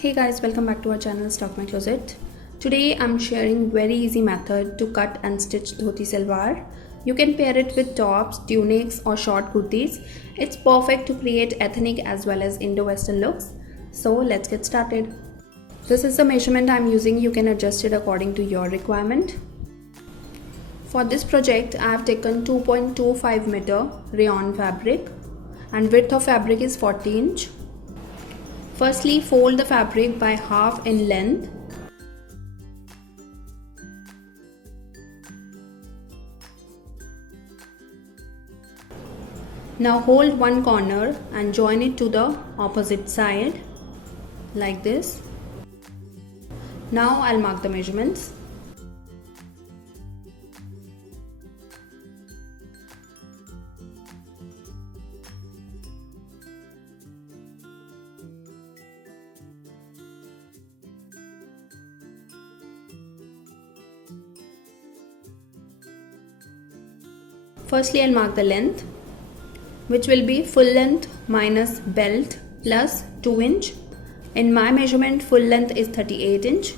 Hey guys, welcome back to our channel Stock My Closet. Today I'm sharing very easy method to cut and stitch dhoti salwar. You can pair it with tops, tunics or short kurtis. It's perfect to create ethnic as well as Indo-Western looks. So let's get started. This is the measurement I'm using. You can adjust it according to your requirement. For this project I have taken 2.25 meter rayon fabric and width of fabric is 40 inch. Firstly, fold the fabric by half in length. Now hold one corner and join it to the opposite side like this. Now I'll mark the measurements. Firstly, I'll mark the length, which will be full length minus belt plus 2 inch. In my measurement, full length is 38 inch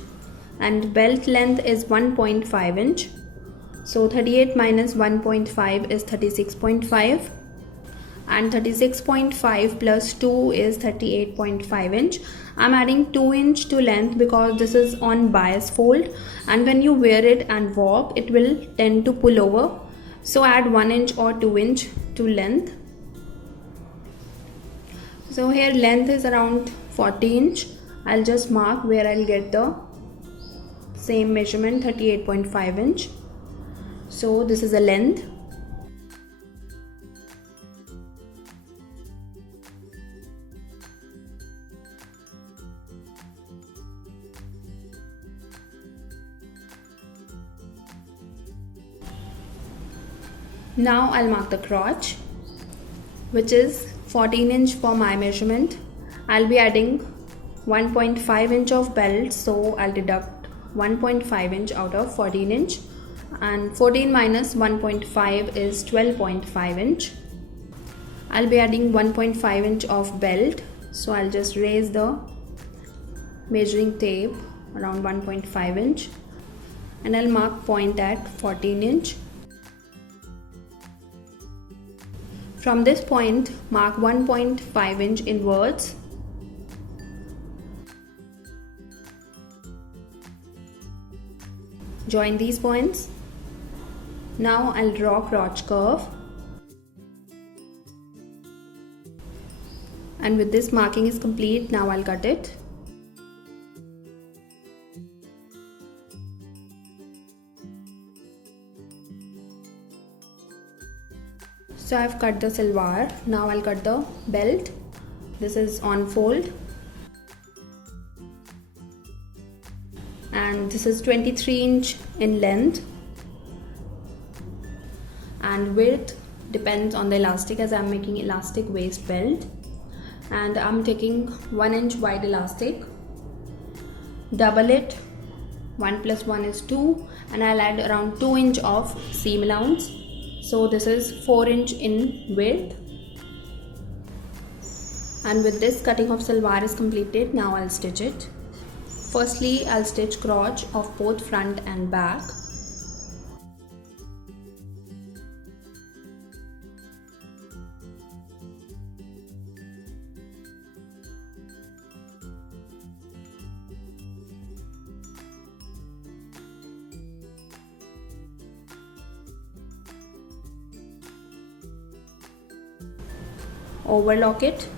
and belt length is 1.5 inch. So 38 minus 1.5 is 36.5 and 36.5 plus 2 is 38.5 inch. I'm adding 2 inch to length because this is on bias fold, and when you wear it and walk, it will tend to pull over. So add 1 inch or 2 inch to length. So here length is around 40 inch. I'll just mark where I'll get the same measurement, 38.5 inch. So this is the length. Now I'll mark the crotch, which is 14 inch for my measurement. I'll be adding 1.5 inch of belt, so I'll deduct 1.5 inch out of 14 inch, and 14 minus 1.5 is 12.5 inch. I'll be adding 1.5 inch of belt, so I'll just raise the measuring tape around 1.5 inch and I'll mark point at 14 inch. From this point, mark 1.5 inch inwards. Join these points. Now I'll draw crotch curve. And with this marking is complete, now I'll cut it. So I've cut the salwar. Now I'll cut the belt. This is on fold. And this is 23 inch in length. And width depends on the elastic, as I'm making elastic waist belt. And I'm taking 1 inch wide elastic. Double it. 1 plus 1 is 2. And I'll add around 2 inch of seam allowance. So this is 4 inch in width, and with this cutting of salwar is completed. Now I'll stitch it. Firstly, I'll stitch crotch of both front and back. Overlock it.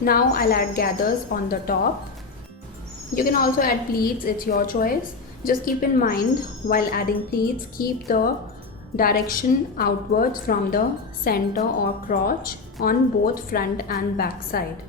Now I'll add gathers on the top. You can also add pleats, it's your choice. Just keep in mind while adding pleats, keep the direction outwards from the center or crotch on both front and back side.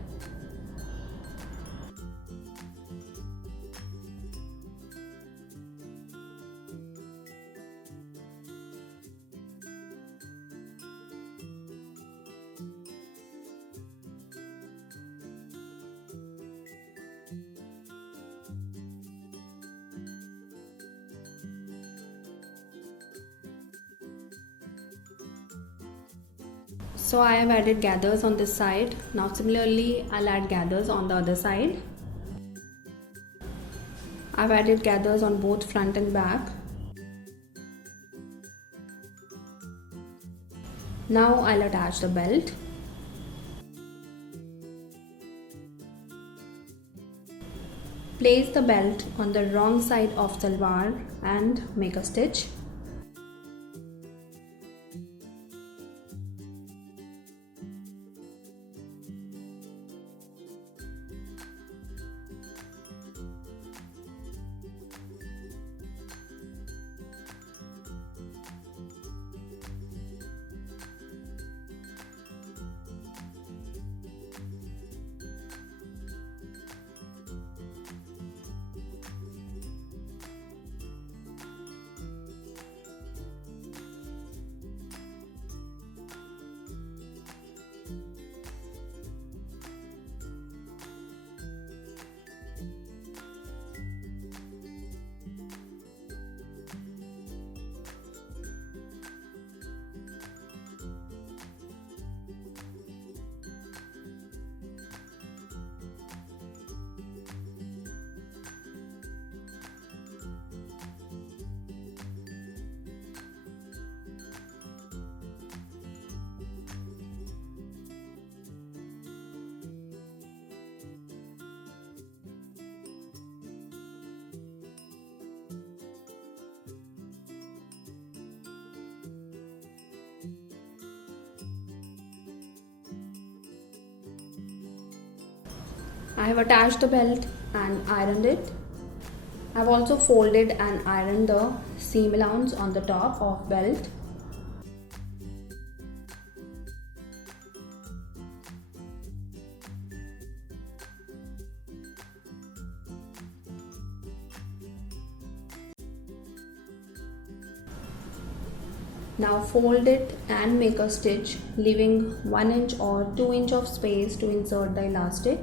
So I have added gathers on this side. Now similarly I'll add gathers on the other side. I've added gathers on both front and back. Now I'll attach the belt. Place the belt on the wrong side of salwar and make a stitch. I have attached the belt and ironed it. I have also folded and ironed the seam allowance on the top of belt. Now fold it and make a stitch, leaving 1 inch or 2 inch of space to insert the elastic.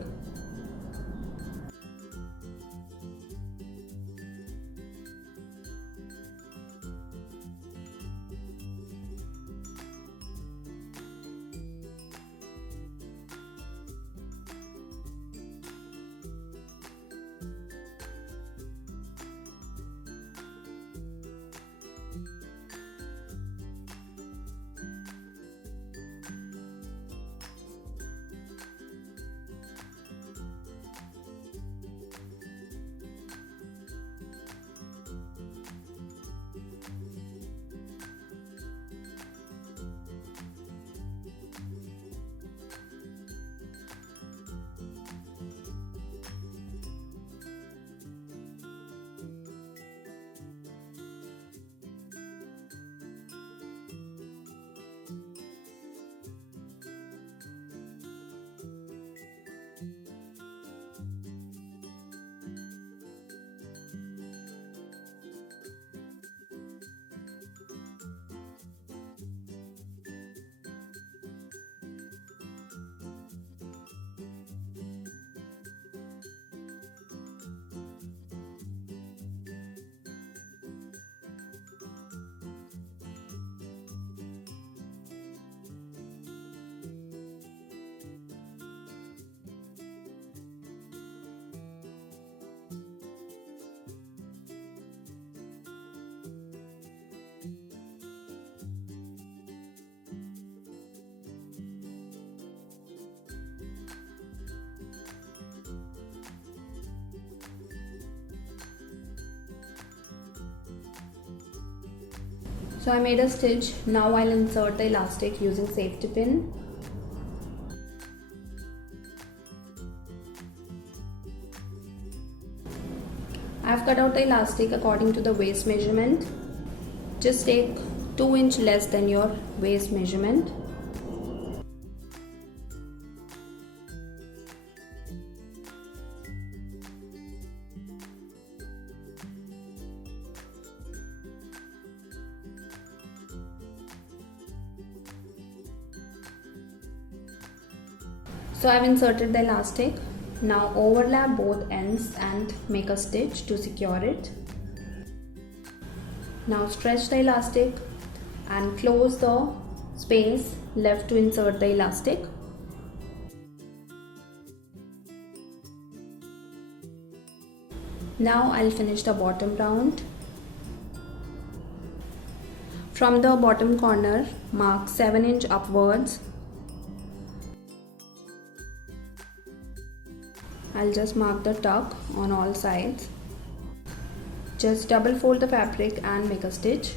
So I made a stitch. Now I'll insert the elastic using safety pin. I've cut out the elastic according to the waist measurement. Just take 2 inch less than your waist measurement. So I've inserted the elastic. Now overlap both ends and make a stitch to secure it. Now stretch the elastic and close the space left to insert the elastic. Now I'll finish the bottom round. From the bottom corner, mark 7 inch upwards. I'll just mark the tuck on all sides. Just double fold the fabric and make a stitch.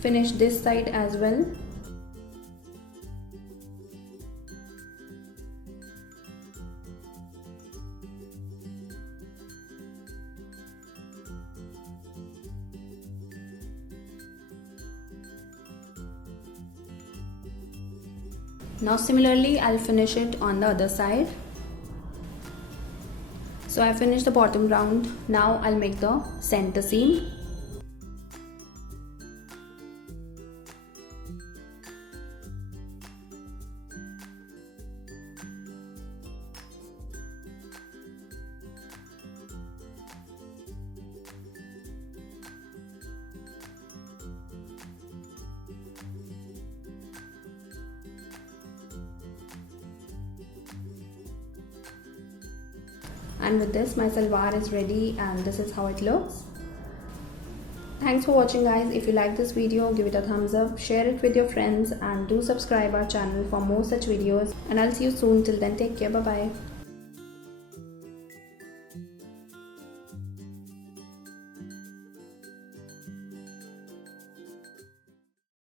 Finish this side as well. Now similarly I'll finish it on the other side. So I finished the bottom round. Now I'll make the center seam. And with this my salwar is ready, and this is how it looks. Thanks for watching guys. If you like this video, give it a thumbs up, share it with your friends, and do subscribe our channel for more such videos. And I'll see you soon. Till then, take care. Bye bye.